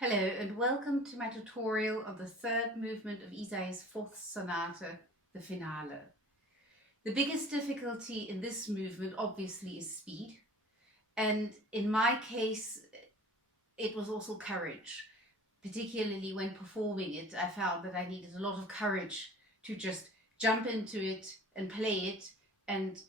Hello and welcome to my tutorial on the third movement of Ysaye's fourth sonata, the finale. The biggest difficulty in this movement obviously is speed, and in my case it was also courage. Particularly when performing it, I found that I needed a lot of courage to just jump into it and play it and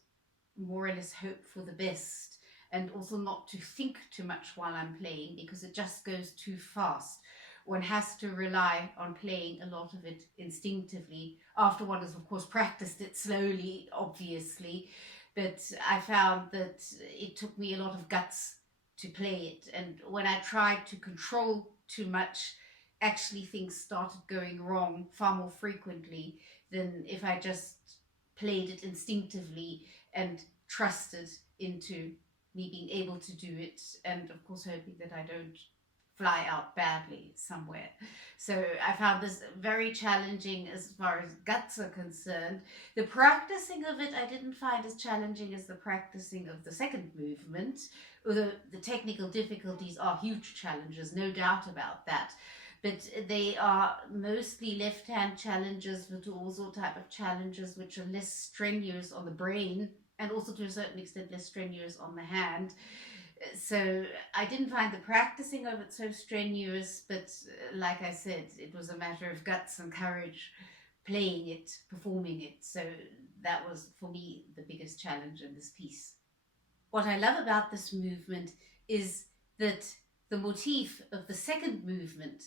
more or less hope for the best, and also not to think too much while I'm playing because it just goes too fast. One has to rely on playing a lot of it instinctively after one has of course practiced it slowly, obviously, but I found that it took me a lot of guts to play it, and when I tried to control too much, actually things started going wrong far more frequently than if I just played it instinctively and trusted into me being able to do it, and of course hoping that I don't fly out badly somewhere. So I found this very challenging as far as guts are concerned. The practicing of it I didn't find as challenging as the practicing of the second movement, although the technical difficulties are huge challenges, no doubt about that. But they are mostly left-hand challenges, virtuoso type of challenges, which are less strenuous on the brain and also to a certain extent less strenuous on the hand. So I didn't find the practicing of it so strenuous, but like I said, it was a matter of guts and courage playing it, performing it. So that was for me the biggest challenge in this piece. What I love about this movement is that the motif of the second movement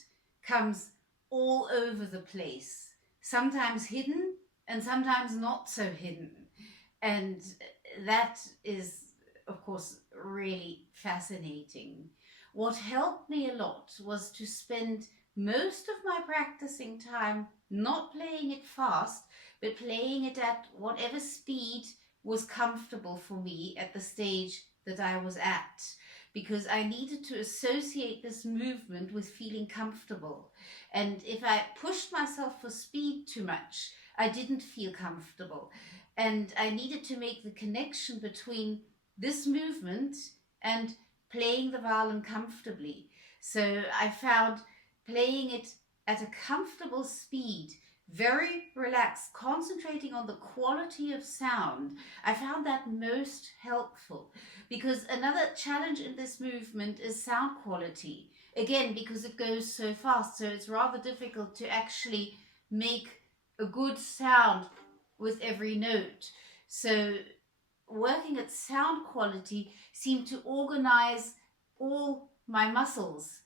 comes all over the place, sometimes hidden and sometimes not so hidden. And that is, of course, really fascinating. What helped me a lot was to spend most of my practicing time not playing it fast, but playing it at whatever speed was comfortable for me at the stage that I was at, because I needed to associate this movement with feeling comfortable. And if I pushed myself for speed too much, I didn't feel comfortable. And I needed to make the connection between this movement and playing the violin comfortably. So I found playing it at a comfortable speed, very relaxed, concentrating on the quality of sound, I found that most helpful, because another challenge in this movement is sound quality. Again, because it goes so fast, so it's rather difficult to actually make a good sound with every note. So working at sound quality seemed to organize all my muscles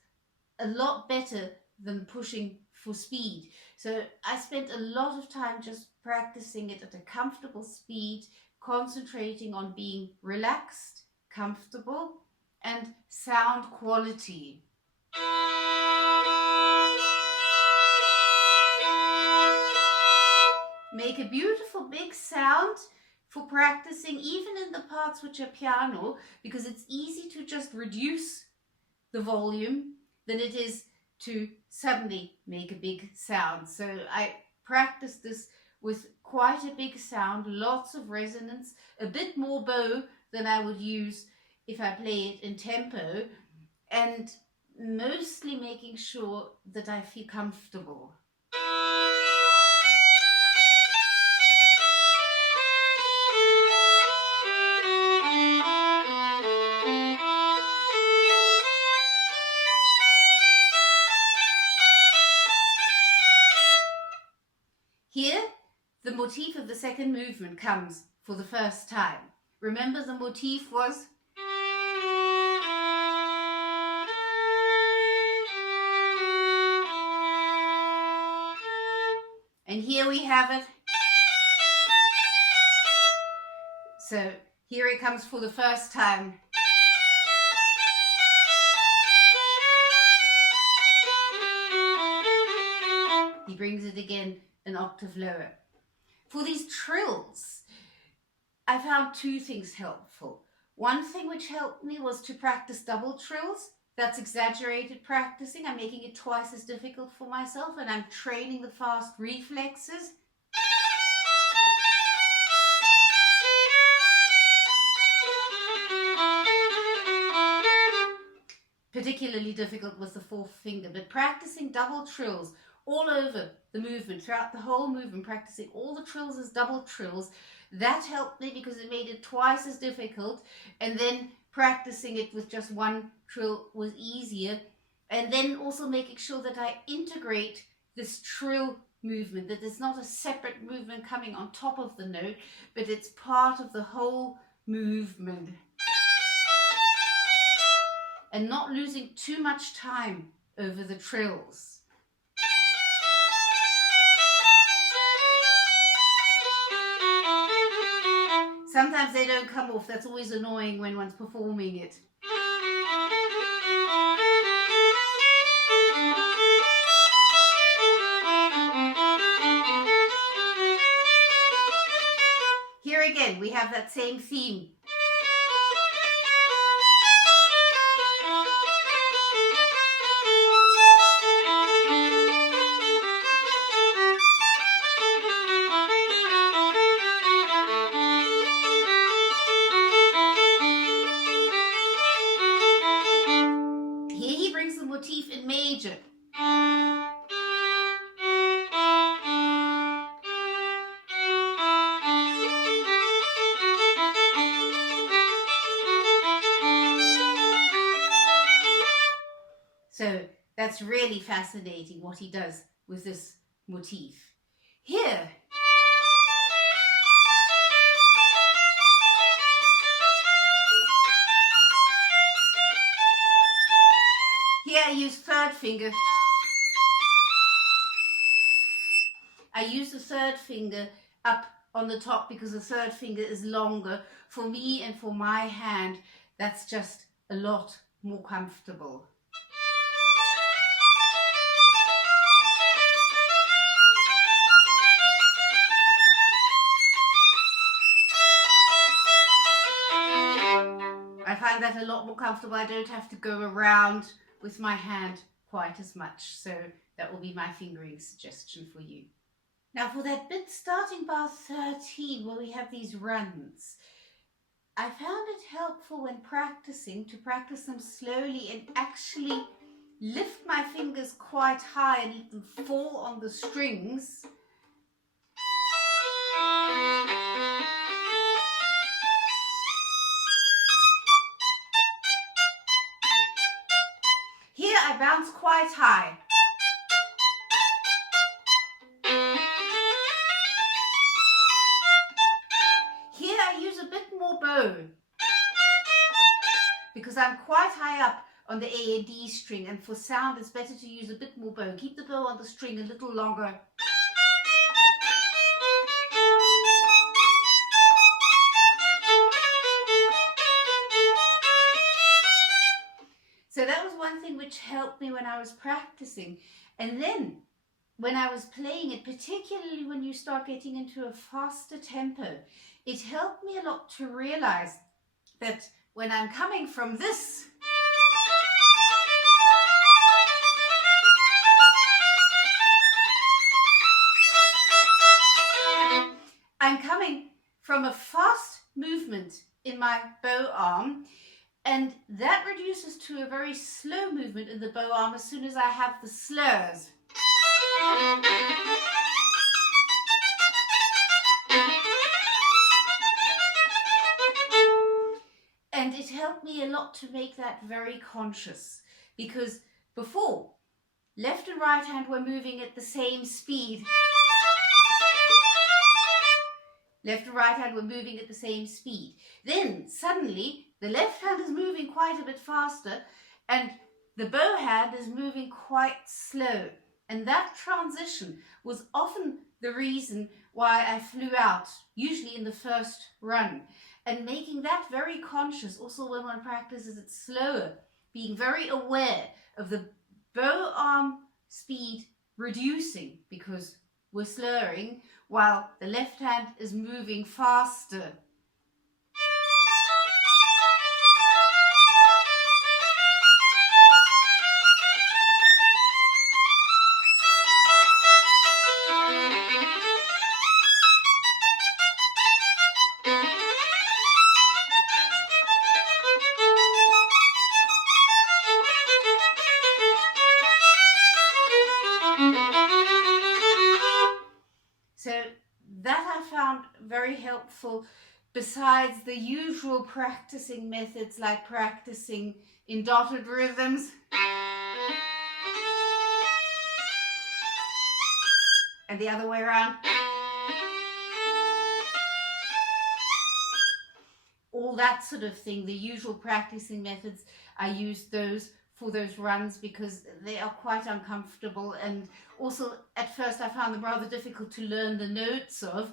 a lot better than pushing for speed. So I spent a lot of time just practicing it at a comfortable speed, concentrating on being relaxed, comfortable, and sound quality. Make a beautiful big sound for practicing, even in the parts which are piano, because it's easy to just reduce the volume than it is to suddenly make a big sound. So I practiced this with quite a big sound, lots of resonance, a bit more bow than I would use if I play it in tempo, and mostly making sure that I feel comfortable. Here, the motif of the second movement comes for the first time. Remember, the motif was and here we have it. So here it comes for the first time. He brings it again an octave lower. For these trills, I found two things helpful. One thing which helped me was to practice double trills. That's exaggerated practicing. I'm making it twice as difficult for myself, and I'm training the fast reflexes. particularly difficult was the fourth finger, but practicing double trills all over the movement, throughout the whole movement, practicing all the trills as double trills, that helped me because it made it twice as difficult. And then practicing it with just one trill was easier. And then also making sure that I integrate this trill movement, that it's not a separate movement coming on top of the note, but it's part of the whole movement. And not losing too much time over the trills. Sometimes they don't come off. That's always annoying when one's performing it. Here again, we have that same theme. Motif in major. So that's really fascinating what he does with this motif. Here, I use third finger. I use the third finger up on the top because the third finger is longer. For me and for my hand, that's just a lot more comfortable. I find that a lot more comfortable. I don't have to go around with my hand quite as much, so that will be my fingering suggestion for you. Now for that bit starting bar 13 where we have these runs, I found it helpful when practicing to practice them slowly and actually lift my fingers quite high and let them fall on the strings. Here I bounce quite high. Here I use a bit more bow because I'm quite high up on the A and D string, and for sound it's better to use a bit more bow. Keep the bow on the string a little longer. So that was one thing which helped me when I was practicing. And then when I was playing it, particularly when you start getting into a faster tempo, it helped me a lot to realize that when I'm coming from this, I'm coming from a fast movement in my bow arm, and that reduces to a very slow movement in the bow arm as soon as I have the slurs. And it helped me a lot to make that very conscious, because before, left and right hand were moving at the same speed. Left and right hand were moving at the same speed. Then suddenly the left hand is moving quite a bit faster and the bow hand is moving quite slow. And that transition was often the reason why I flew out, usually in the first run. And making that very conscious, also when one practices it slower, being very aware of the bow arm speed reducing because we're slurring, while the left hand is moving faster. helpful besides the usual practicing methods like practicing in dotted rhythms and the other way around. All that sort of thing, the usual practicing methods, I use those for those runs because they are quite uncomfortable, and also at first I found them rather difficult to learn the notes of.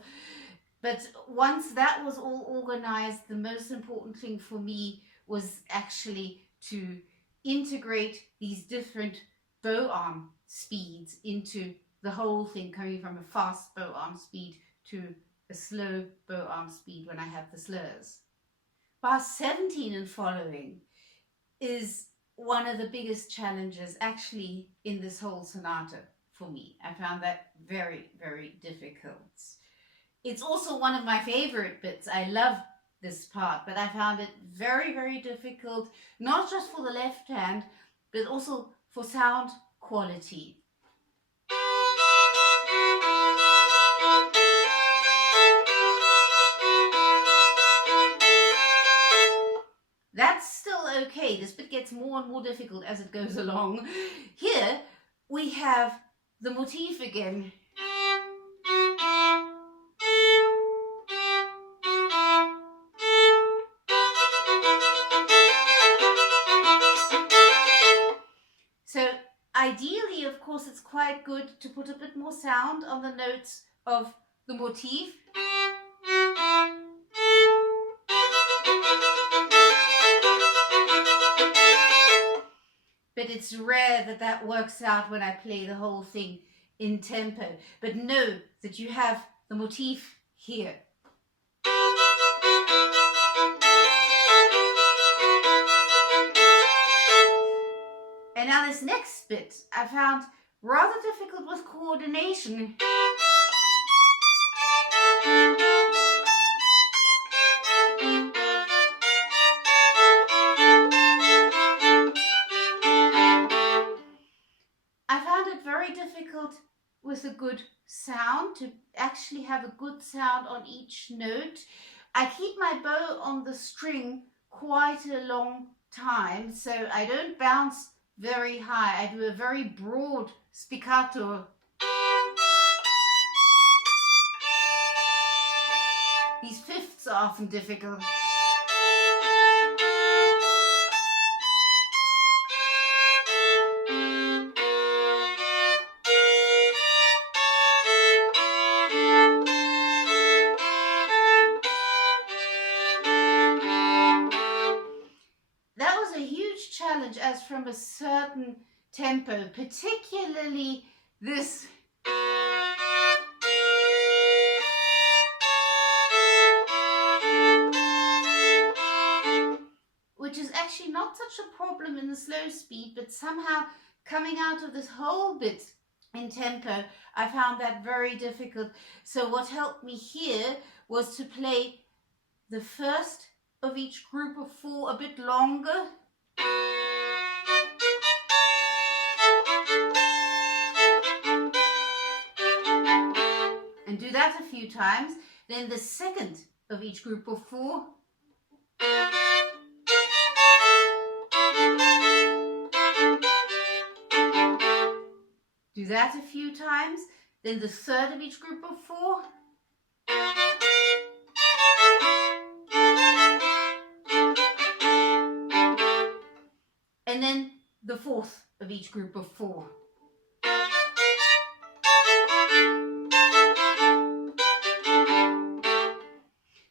But once that was all organized, the most important thing for me was actually to integrate these different bow arm speeds into the whole thing, coming from a fast bow arm speed to a slow bow arm speed when I have the slurs. Bar 17 and following is one of the biggest challenges actually in this whole sonata for me. I found that very, very difficult. It's also one of my favorite bits. I love this part, but I found it very, very difficult, not just for the left hand, but also for sound quality. That's still okay. This bit gets more and more difficult as it goes along. Here we have the motif again. So ideally, of course, it's quite good to put a bit more sound on the notes of the motif. But it's rare that that works out when I play the whole thing in tempo. But know that you have the motif here. And now this next bit I found rather difficult with coordination. Difficult with a good sound, to actually have a good sound on each note. I keep my bow on the string quite a long time, so I don't bounce very high. I do a very broad spiccato. These fifths are often difficult. Challenge as from a certain tempo, particularly this. Which is actually not such a problem in the slow speed, but somehow coming out of this whole bit in tempo, I found that very difficult. So what helped me here was to play the first of each group of four a bit longer. And do that a few times. Then the second of each group of four. Do that a few times. Then the third of each group of four. And then the fourth of each group of four.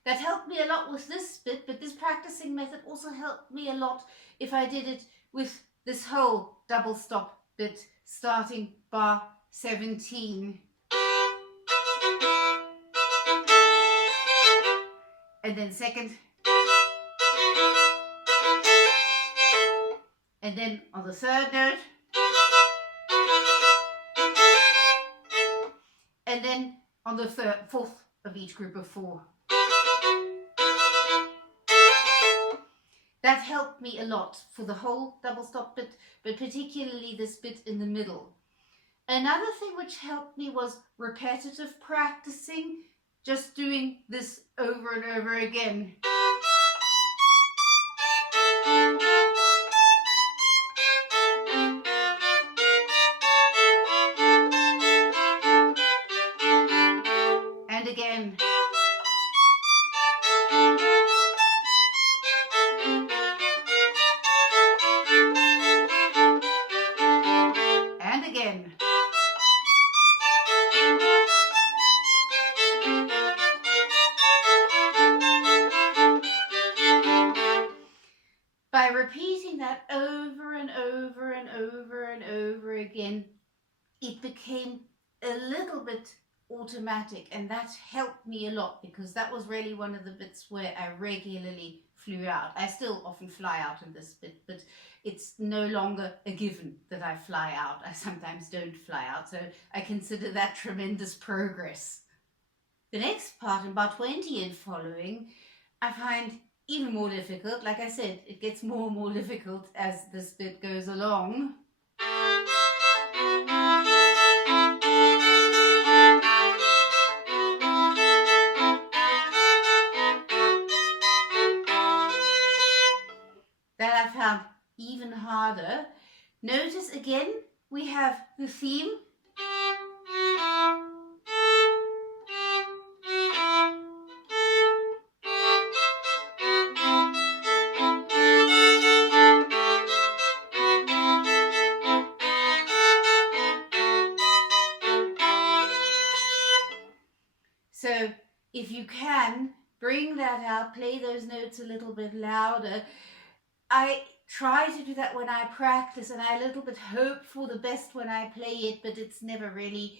That helped me a lot with this bit, but this practicing method also helped me a lot if I did it with this whole double stop bit, starting bar 17. And then second. And then on the third note. And then on the fourth of each group of four. That helped me a lot for the whole double stop bit, but particularly this bit in the middle. Another thing which helped me was repetitive practicing. just doing this over and over again. And again. And again. By repeating that over and over and over and over again, it became a little bit automatic, and that helped me a lot, because that was really one of the bits where I regularly flew out. I still often fly out in this bit, but it's no longer a given that I fly out. I sometimes don't fly out, so I consider that tremendous progress. The next part, in bar 20 and following, I find even more difficult. Like I said, it gets more and more difficult as this bit goes along. That I found even harder. Notice again, we have the theme. So if you can, bring that out, play those notes a little bit louder. I try to do that when I practice, and I a little bit hope for the best when I play it, but it's never really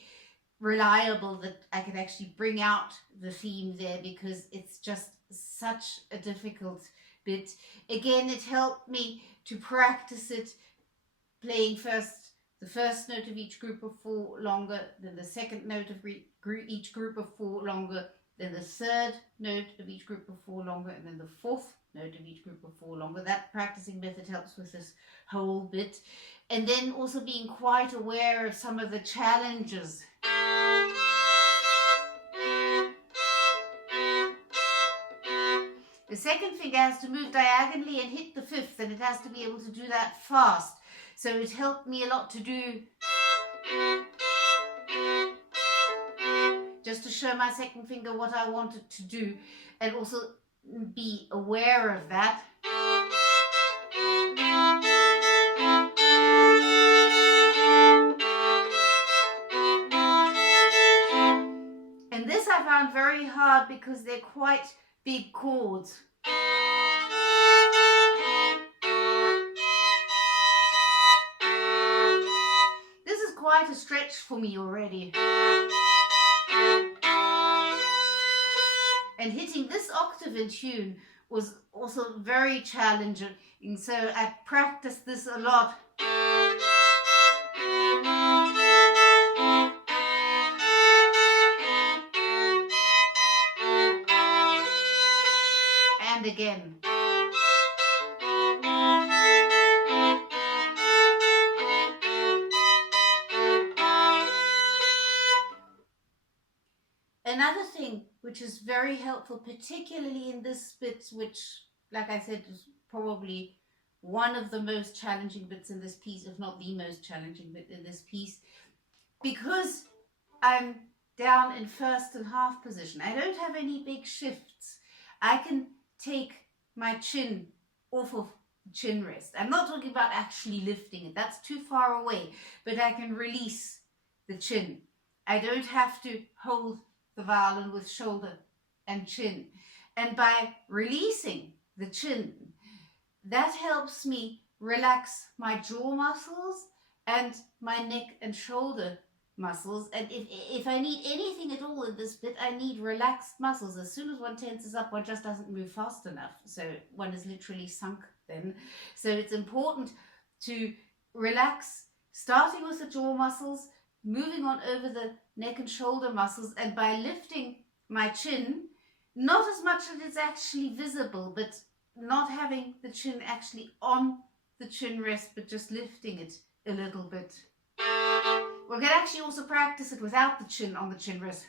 reliable that I can actually bring out the theme there, because it's just such a difficult bit. Again, it helped me to practice it, playing first the first note of each group of 4 longer, then the second note of each group of 4 longer, then the third note of each group of 4 longer, and then the fourth note of each group of 4 longer. That practicing method helps with this whole bit. And then also being quite aware of some of the challenges. The second finger has to move diagonally and hit the fifth, and it has to be able to do that fast. So it helped me a lot to do, just to show my second finger what I wanted to do, and also be aware of that. And this I found very hard because they're quite big chords. This is quite a stretch for me already. And hitting this octave in tune was also very challenging, so I practiced this a lot. And again. Another thing which is very helpful, particularly in this bit, which, like I said, is probably one of the most challenging bits in this piece, if not the most challenging bit in this piece, because I'm down in first and half position. I don't have any big shifts. I can take my chin off of the chin rest. I'm not talking about actually lifting it. That's too far away. But I can release the chin. I don't have to hold the violin with shoulder and chin. And by releasing the chin, that helps me relax my jaw muscles and my neck and shoulder muscles. And if I need anything at all in this bit, I need relaxed muscles. As soon as one tenses up, one just doesn't move fast enough. So one is literally sunk then. So it's important to relax, starting with the jaw muscles, moving on over the neck and shoulder muscles, and by lifting my chin, not as much that it's actually visible, but not having the chin actually on the chin rest, but just lifting it a little bit. We can actually also practice it without the chin on the chin rest.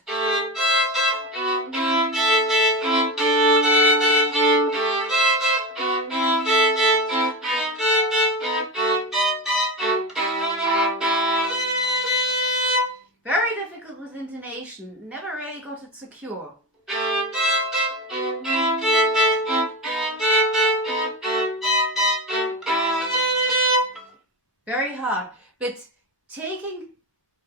Very difficult with intonation, never really got it secure. Very hard, but taking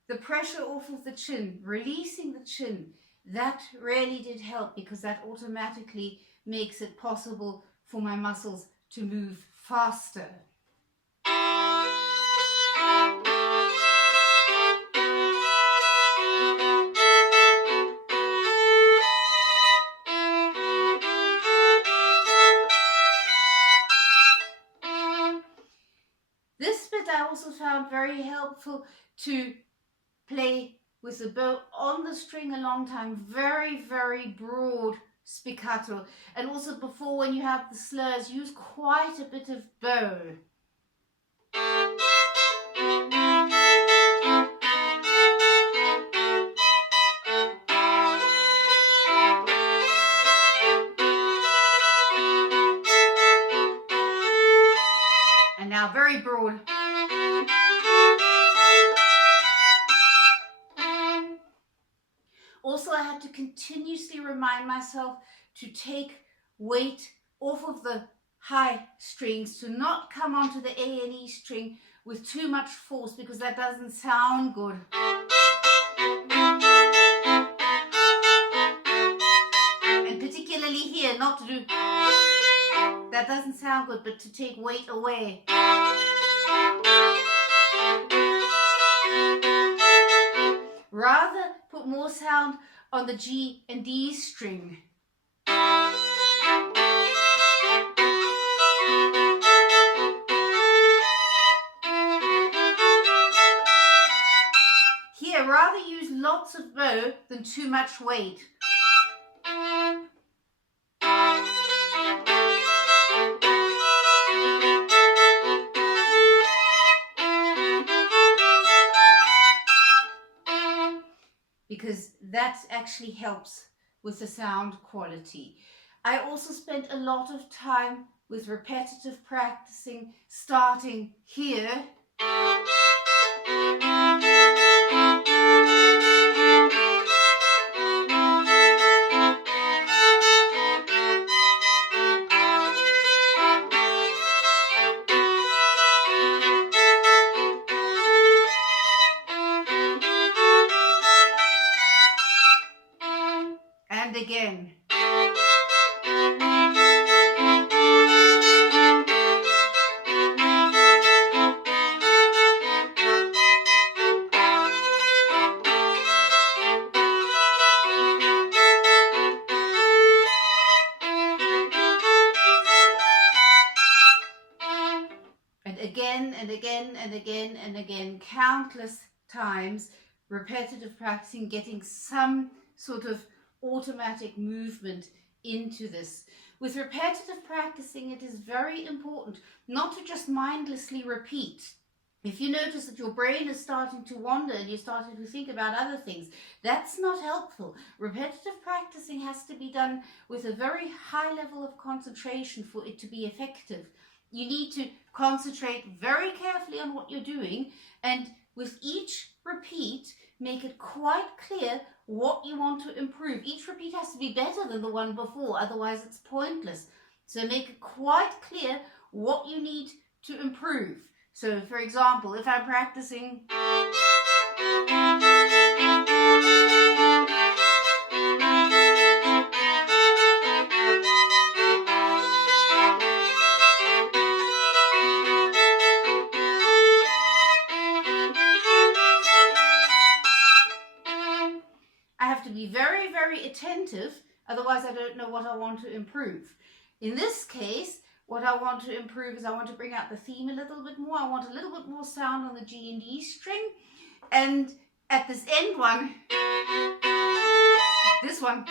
the pressure off of the chin, releasing the chin, that really did help, because that automatically makes it possible for my muscles to move faster. This bit I also found very helpful to play with the bow on the string a long time, very, very broad spiccato. And also before, when you have the slurs, use quite a bit of bow. And now very broad. Also, I had to continuously remind myself to take weight off of the high strings, to not come onto the A and E string with too much force, because that doesn't sound good. And particularly here, not to do, that doesn't sound good, but to take weight away. Rather put more sound on the G and D string. Here, rather use lots of bow than too much weight. Because that actually helps with the sound quality. I also spent a lot of time with repetitive practicing, starting here. And again. And again and again and again and again, countless times, repetitive practicing, getting some sort of automatic movement into this. With repetitive practicing, it is very important not to just mindlessly repeat. If you notice that your brain is starting to wander and you're starting to think about other things, that's not helpful. Repetitive practicing has to be done with a very high level of concentration for it to be effective. You need to concentrate very carefully on what you're doing, and with each repeat, make it quite clear what you want to improve. Each repeat has to be better than the one before, otherwise it's pointless. So make it quite clear what you need to improve. So for example, if I'm practicing to be very, very attentive, otherwise I don't know what I want to improve. In this case, what I want to improve is I want to bring out the theme a little bit more. I want a little bit more sound on the G and D string. And at this end one, this one,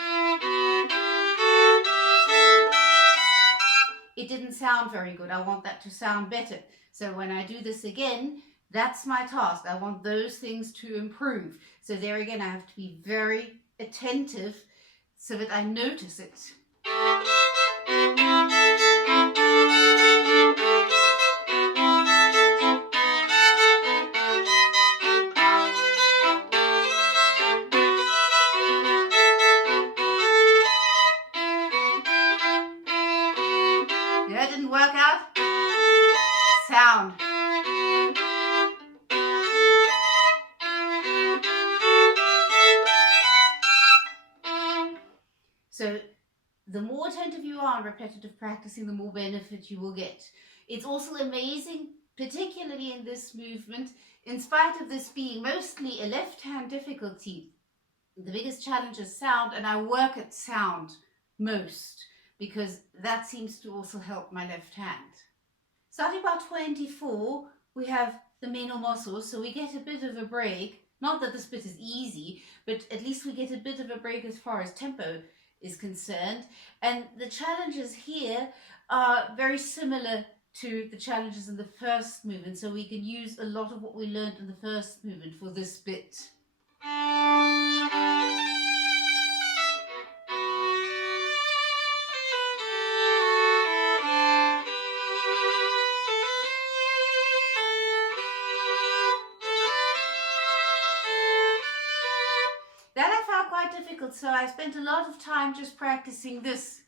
it didn't sound very good. I want that to sound better. So when I do this again, that's my task. I want those things to improve. So there again, I have to be very attentive so that I notice it. That didn't work out. Sound. So the more attentive you are on repetitive practicing, the more benefit you will get. It's also amazing, particularly in this movement, in spite of this being mostly a left-hand difficulty, the biggest challenge is sound, and I work at sound most because that seems to also help my left hand. Starting about 24, we have the meno mosso, so we get a bit of a break. Not that this bit is easy, but at least we get a bit of a break as far as tempo is concerned. And the challenges here are very similar to the challenges in the first movement, so we can use a lot of what we learned in the first movement for this bit. That I found quite difficult, so I spent a lot of time just practicing this.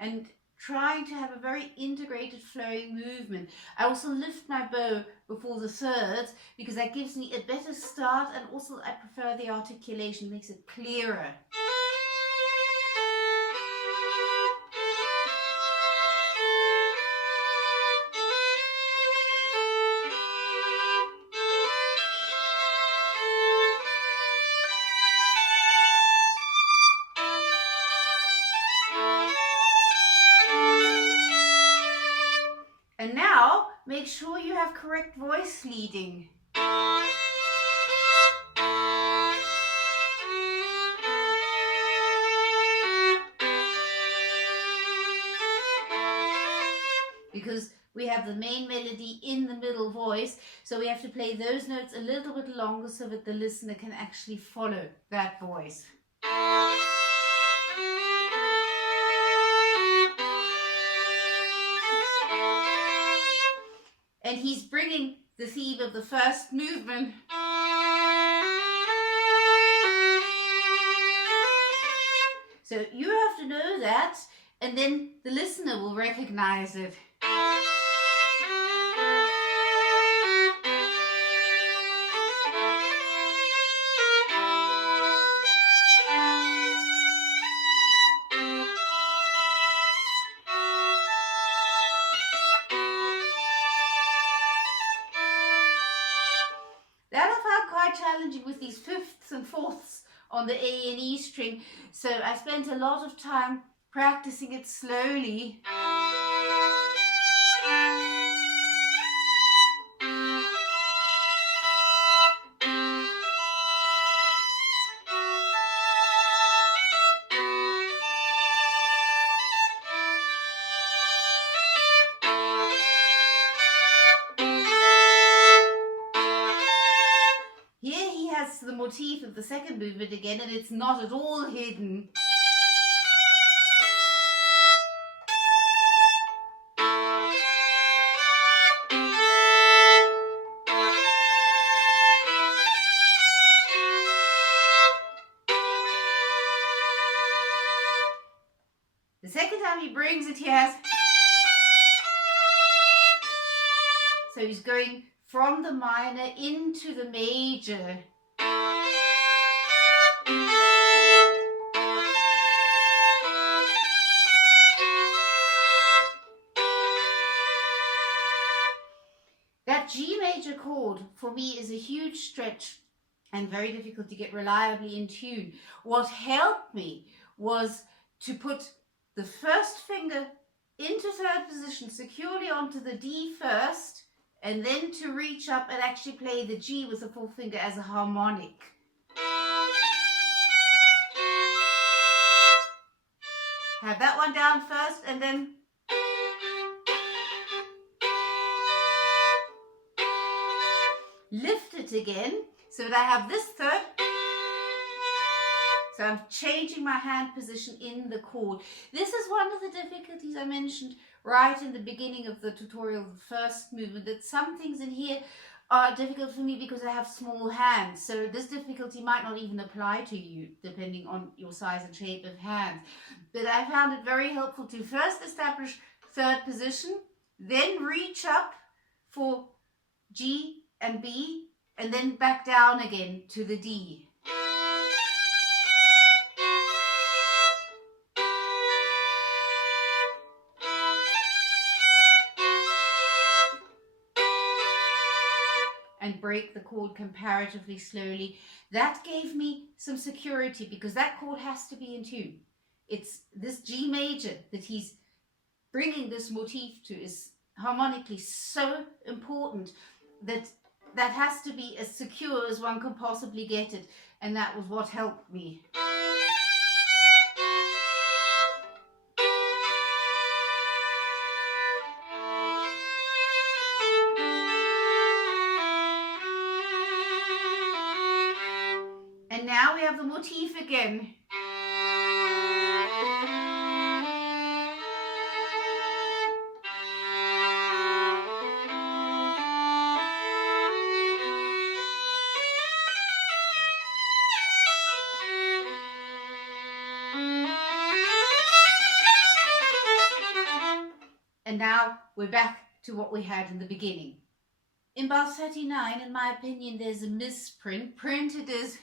And trying to have a very integrated flowing movement. I also lift my bow before the thirds because that gives me a better start, and also I prefer the articulation, makes it clearer. And now, make sure you have correct voice leading. Because we have the main melody in the middle voice, so we have to play those notes a little bit longer so that the listener can actually follow that voice. And he's bringing the theme of the first movement. So you have to know that, and then the listener will recognize it. That I found quite challenging with these fifths and fourths on the A and E string, so I spent a lot of time practicing it slowly. Here he has the motif of the second movement again, and it's not at all hidden. The second time he brings it, he has. So he's going from the minor into the major. That G major chord for me is a huge stretch and very difficult to get reliably in tune. What helped me was to put the first finger into third position securely onto the D first, and then to reach up and actually play the G with the fourth finger as a harmonic. Have that one down first and then lift it again so that I have this third. So I'm changing my hand position in the chord. This is one of the difficulties I mentioned right in the beginning of the tutorial, the first movement, that some things in here are difficult for me because I have small hands. So this difficulty might not even apply to you, depending on your size and shape of hands. But I found it very helpful to first establish third position, then reach up for G and B, and then back down again to the D. And break the chord comparatively slowly. That gave me some security because that chord has to be in tune. It's this G major that he's bringing this motif to is harmonically so important that that has to be as secure as one can possibly get it, and that was what helped me. And now we have the motif again. And now we're back to what we had in the beginning. In bar 39, in my opinion, there's a misprint. Printed as...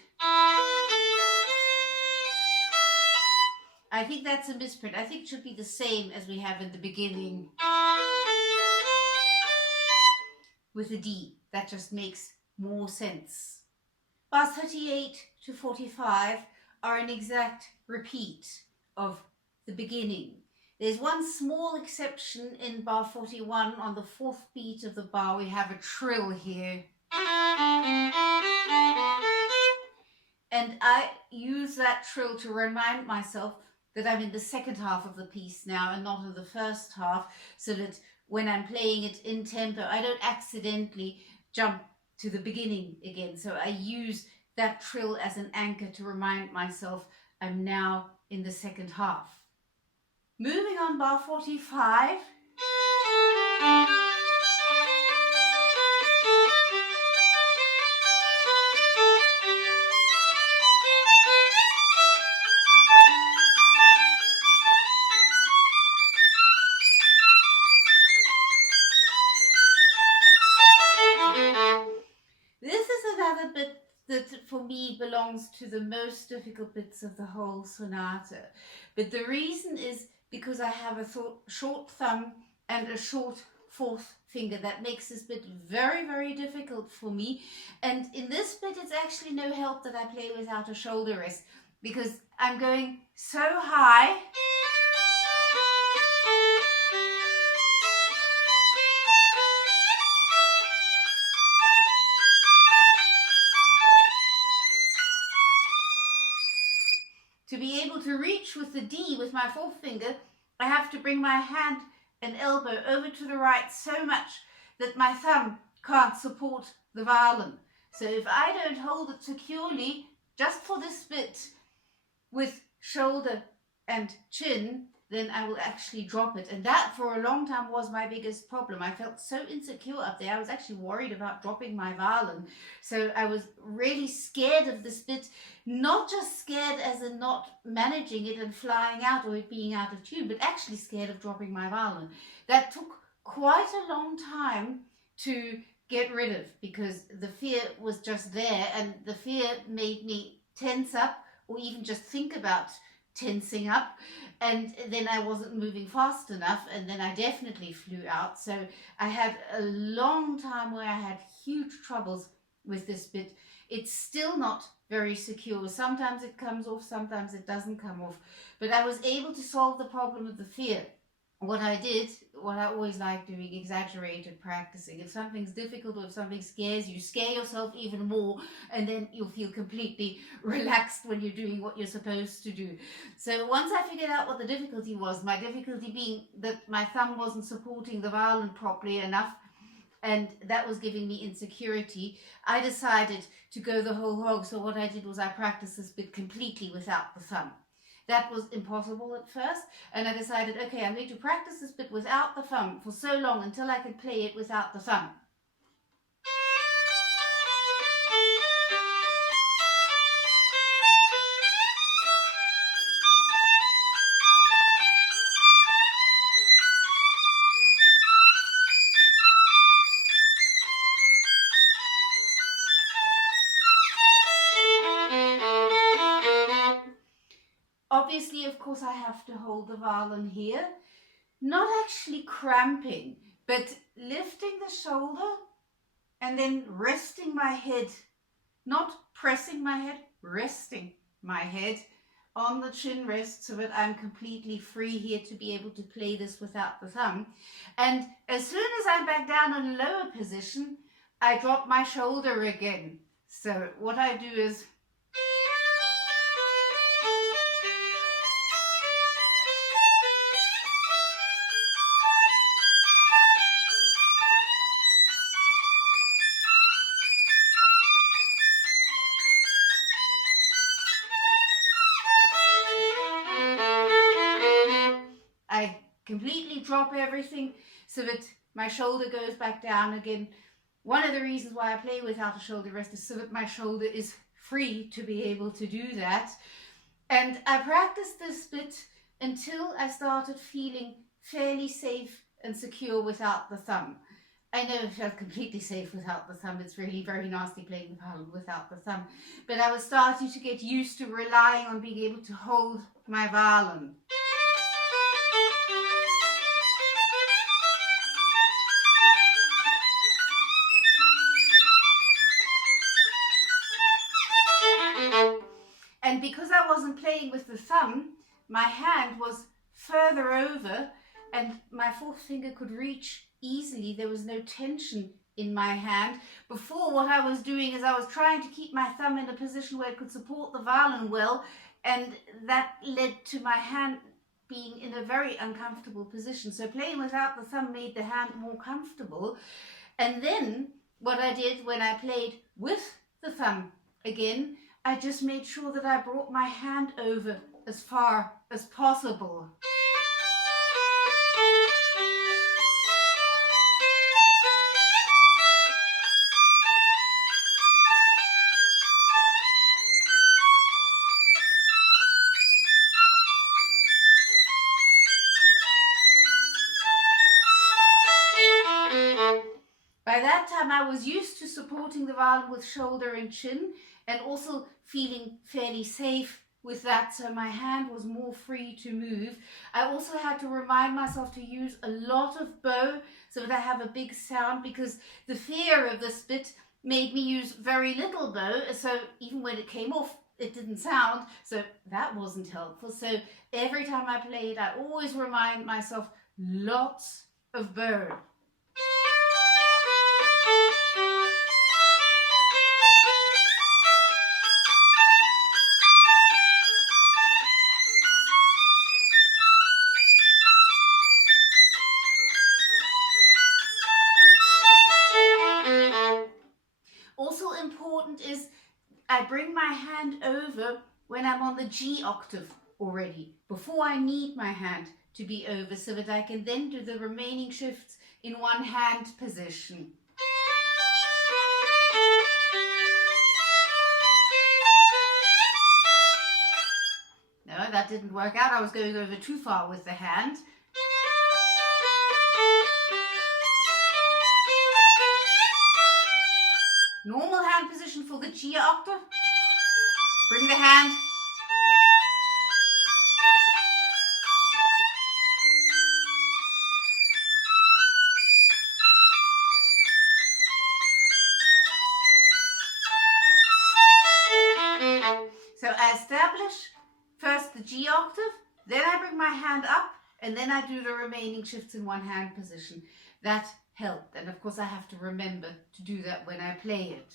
I think that's a misprint. I think it should be the same as we have in the beginning with a D. That just makes more sense. Bars 38 to 45 are an exact repeat of the beginning. There's one small exception in bar 41. On the fourth beat of the bar, we have a trill here. And I use that trill to remind myself that I'm in the second half of the piece now and not in the first half, so that when I'm playing it in tempo, I don't accidentally jump to the beginning again. So I use that trill as an anchor to remind myself I'm now in the second half. Moving on, bar 45. This is another bit that for me belongs to the most difficult bits of the whole sonata. But the reason is because I have a short thumb and a short fourth finger. That makes this bit very, very difficult for me. And in this bit, it's actually no help that I play without a shoulder rest, because I'm going so high. To be able to reach with the D with my fourth finger, I have to bring my hand and elbow over to the right so much that my thumb can't support the violin. So if I don't hold it securely, just for this bit, with shoulder and chin, then I will actually drop it. And that for a long time was my biggest problem. I felt so insecure up there. I was actually worried about dropping my violin. So I was really scared of this bit, not just scared as in not managing it and flying out or it being out of tune, but actually scared of dropping my violin. That took quite a long time to get rid of, because the fear was just there, and the fear made me tense up or even just think about tensing up, and then I wasn't moving fast enough, and then I definitely flew out. So I had a long time where I had huge troubles with this bit. It's still not very secure. Sometimes it comes off, sometimes it doesn't come off, but I was able to solve the problem of the fear what I always like doing, exaggerated practicing. If something's difficult or if something scares you, scare yourself even more, and then you'll feel completely relaxed when you're doing what you're supposed to do. So once I figured out what the difficulty was, my difficulty being that my thumb wasn't supporting the violin properly enough, and that was giving me insecurity, I decided to go the whole hog. So what I did was I practiced this bit completely without the thumb. That was impossible at first, and I decided, okay, I'm going to practice this bit without the thumb for so long until I can play it without the thumb. Obviously, of course, I have to hold the violin here, not actually cramping, but lifting the shoulder and then resting my head, not pressing my head, resting my head on the chin rest so that I'm completely free here to be able to play this without the thumb. And as soon as I'm back down in a lower position, I drop my shoulder again. So what I do is I completely drop everything so that my shoulder goes back down again. One of the reasons why I play without a shoulder rest is so that my shoulder is free to be able to do that. And I practiced this bit until I started feeling fairly safe and secure without the thumb. I never felt completely safe without the thumb. It's really very nasty playing the violin without the thumb. But I was starting to get used to relying on being able to hold my violin. And because I wasn't playing with the thumb, my hand was further over and my fourth finger could reach easily. There was no tension in my hand. Before, what I was doing is I was trying to keep my thumb in a position where it could support the violin well, and that led to my hand being in a very uncomfortable position. So playing without the thumb made the hand more comfortable. And then what I did when I played with the thumb again, I just made sure that I brought my hand over as far as possible. By that time, I was used to supporting the violin with shoulder and chin, and also feeling fairly safe with that, so my hand was more free to move. I also had to remind myself to use a lot of bow so that I have a big sound, because the fear of this bit made me use very little bow, so even when it came off, it didn't sound, so that wasn't helpful. So every time I played, I always remind myself lots of bow. Also important is I bring my hand over when I'm on the G octave already, before I need my hand to be over, so that I can then do the remaining shifts in one hand position. No, that didn't work out. I was going over too far with the hand. Normal hand position for the G octave. Bring the hand. So I establish first the G octave, then I bring my hand up And then I do the remaining shifts in one hand position. That helped. And of course I have to remember to do that when I play it.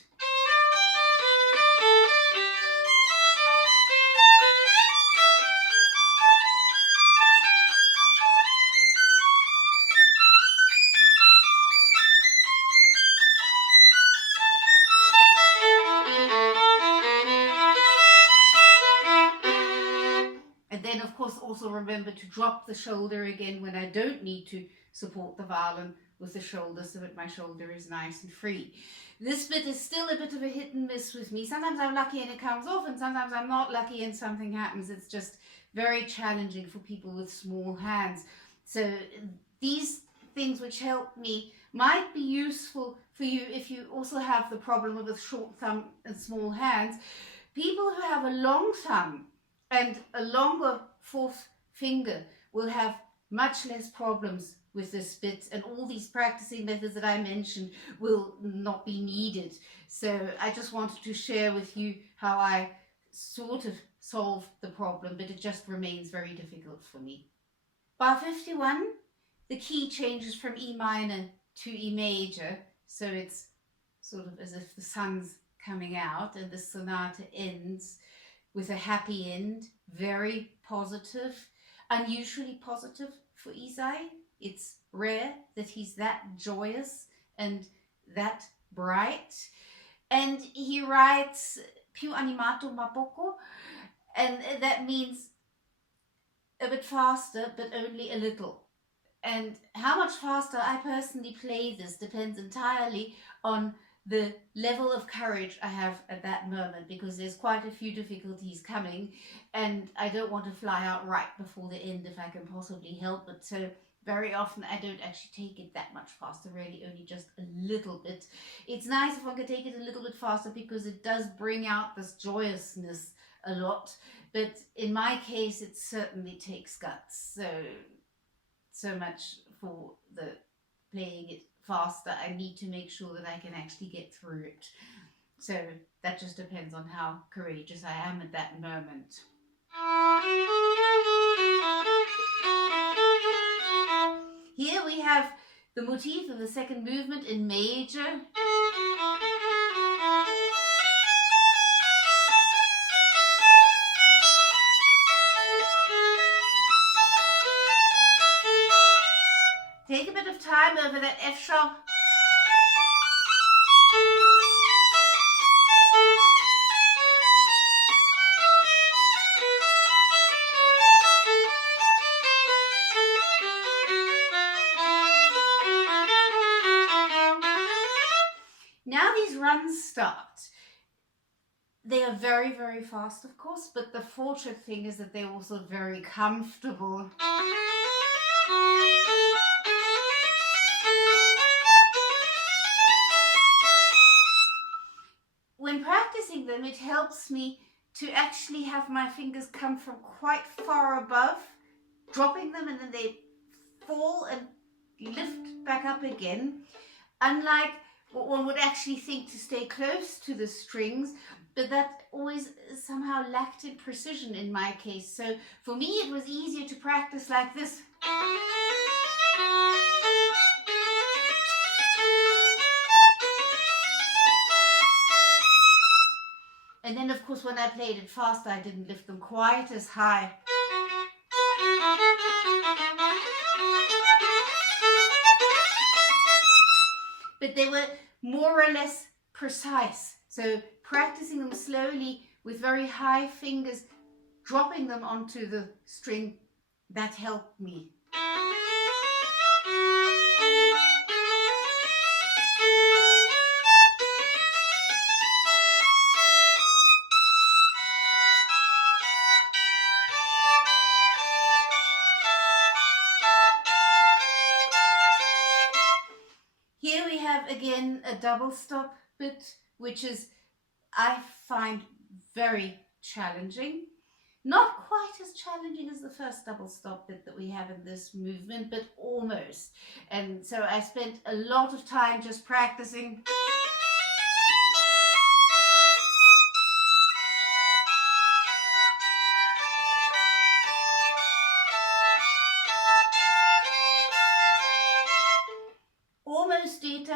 And then of course also remember to drop the shoulder again when I don't need to support the violin with the shoulder, so that my shoulder is nice and free. This bit is still a bit of a hit and miss with me. Sometimes I'm lucky and it comes off, and sometimes I'm not lucky and something happens. It's just very challenging for people with small hands. So these things which help me might be useful for you if you also have the problem of a short thumb and small hands. People who have a long thumb and a longer fourth finger will have much less problems with this bit, and all these practicing methods that I mentioned will not be needed. So I just wanted to share with you how I sort of solved the problem, but it just remains very difficult for me. Bar 51, the key changes from E minor to E major, so it's sort of as if the sun's coming out, and the sonata ends with a happy end, very positive, unusually positive for Ysaye. It's rare that he's that joyous and that bright. And he writes più animato ma poco, and that means a bit faster, but only a little. And how much faster I personally play this depends entirely on the level of courage I have at that moment, because there's quite a few difficulties coming and I don't want to fly out right before the end if I can possibly help it. So very often I don't actually take it that much faster, really only just a little bit. It's nice if I can take it a little bit faster because it does bring out this joyousness a lot, but in my case it certainly takes guts. So much for the playing it faster. I need to make sure that I can actually get through it. So that just depends on how courageous I am at that moment. Here we have the motif of the second movement in major. Take a bit of time over that F sharp. Now these runs start. They are very, very fast, of course, but the fortunate thing is that they're also very comfortable. When practicing them, it helps me to actually have my fingers come from quite far above, dropping them, and then they fall and lift back up again, unlike what one would actually think to stay close to the strings, but that always somehow lacked in precision in my case. So for me it was easier to practice like this. And then of course when I played it faster I didn't lift them quite as high. But they were more or less precise. So practicing them slowly with very high fingers, dropping them onto the string, that helped me. Here we have again a double stop bit, which is, I find, very challenging. Not quite as challenging as the first double stop bit that we have in this movement, but almost. And so I spent a lot of time just practicing.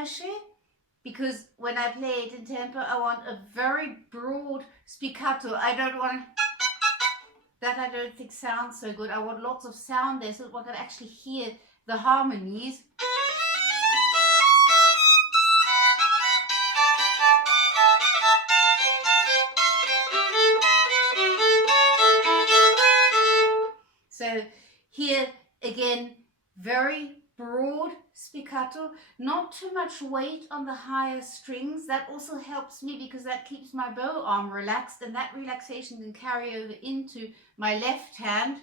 recherché, because when I play it in tempo, I want a very broad spiccato. I don't want that. I don't think sounds so good. I want lots of sound there so one can actually hear the harmonies. So here again, very broad spiccato, not too much weight on the higher strings. That also helps me because that keeps my bow arm relaxed, and that relaxation can carry over into my left hand.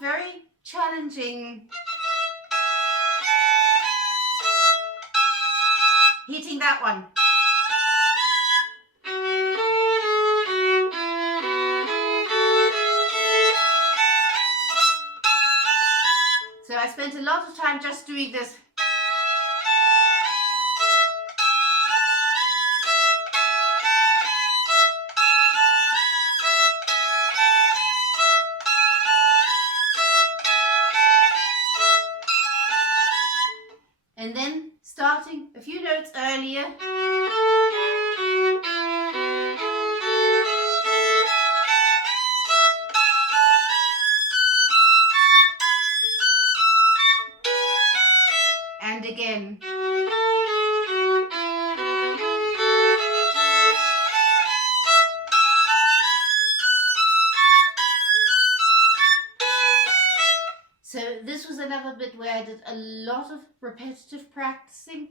Very challenging hitting that one. So I spent a lot of time just doing this. And then starting a few notes earlier. And again. So this was another bit where I did a lot of repetitive practicing,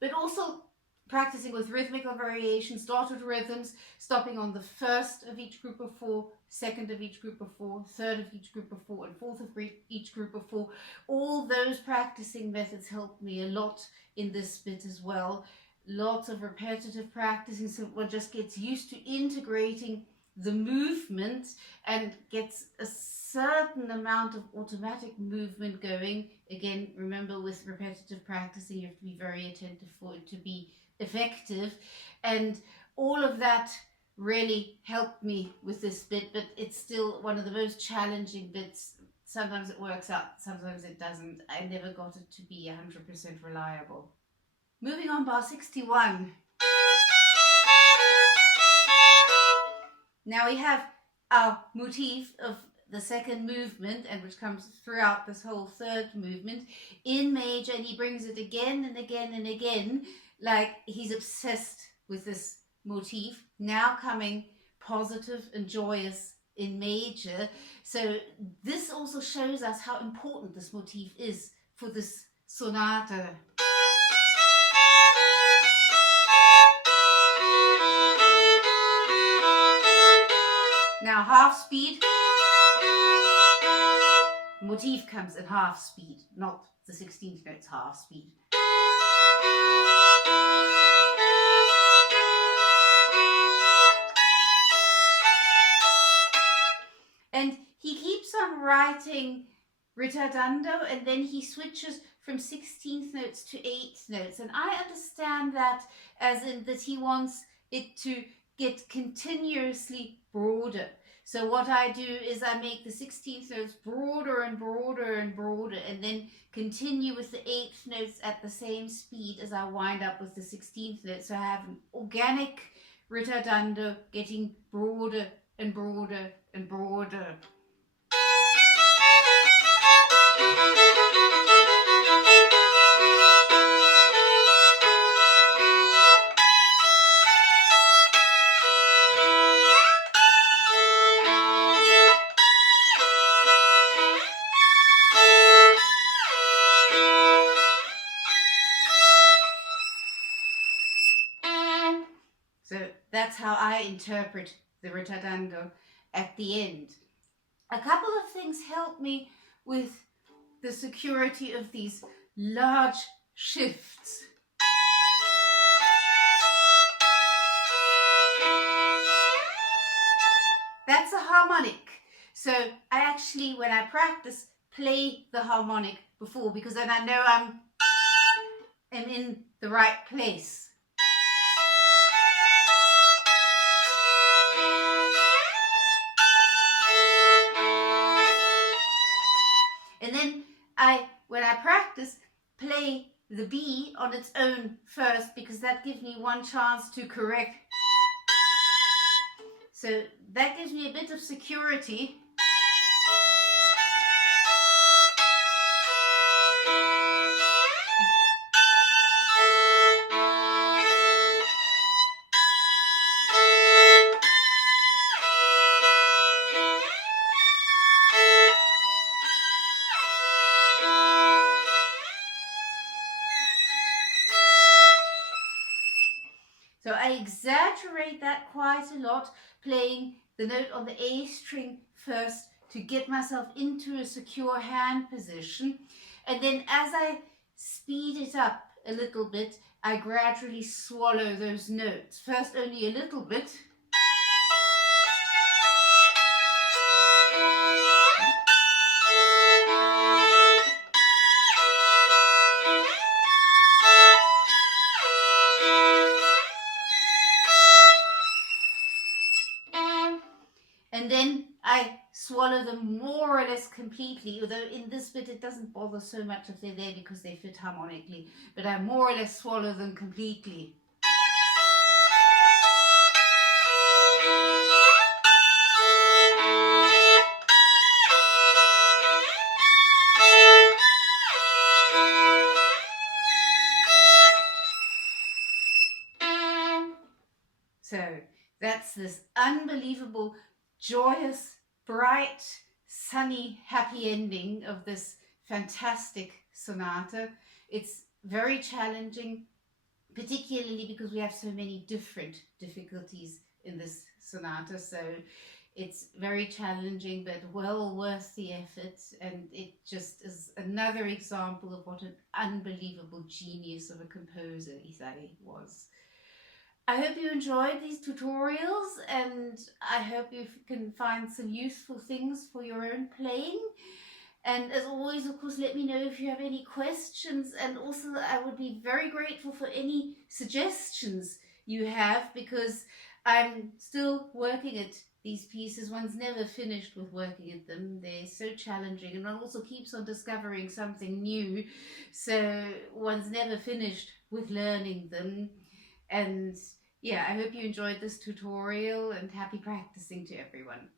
but also practicing with rhythmical variations, dotted rhythms, stopping on the first of each group of four, second of each group of four, third of each group of four, and fourth of each group of four. All those practicing methods helped me a lot in this bit as well. Lots of repetitive practicing, so one just gets used to integrating the movement and gets a certain amount of automatic movement going. Again, remember, with repetitive practicing you have to be very attentive for it to be effective, and all of that really helped me with this bit, but it's still one of the most challenging bits. Sometimes it works out, sometimes it doesn't. I never got it to be 100% reliable. Moving on, bar 61. Now we have our motif of the second movement, and which comes throughout this whole third movement in major, and he brings it again and again and again, like he's obsessed with this motif. Now coming positive and joyous in major. So this also shows us how important this motif is for this sonata. Now half speed. Motif comes in half speed, not the 16th notes half speed. And he keeps on writing ritardando, and then he switches from 16th notes to 8th notes. And I understand that as in that he wants it to get continuously broader. So what I do is I make the 16th notes broader and broader and broader, and then continue with the 8th notes at the same speed as I wind up with the 16th notes. So I have an organic ritardando getting broader and broader and broader. So that's how I interpret the ritardando at the end. A couple of things help me with the security of these large shifts. that's a harmonic. So I actually, when I practice, play the harmonic before, because then I know I'm in the right place. And then when I practice, play the B on its own first, because that gives me one chance to correct. So that gives me a bit of security. So I exaggerate that quite a lot, playing the note on the A string first to get myself into a secure hand position. And then as I speed it up a little bit, I gradually swallow those notes. First only a little bit. And then I swallow them more or less completely, although in this bit it doesn't bother so much if they're there because they fit harmonically, but I more or less swallow them completely. So that's this unbelievable, joyous, bright, sunny, happy ending of this fantastic sonata. It's very challenging, particularly because we have so many different difficulties in this sonata. So it's very challenging, but well worth the effort. And it just is another example of what an unbelievable genius of a composer Ysaye was. I hope you enjoyed these tutorials, and I hope you can find some useful things for your own playing. And as always, of course, let me know if you have any questions, and also I would be very grateful for any suggestions you have, because I'm still working at these pieces. One's never finished with working at them. They're so challenging, and one also keeps on discovering something new. So one's never finished with learning them. And yeah, I hope you enjoyed this tutorial, and happy practicing to everyone.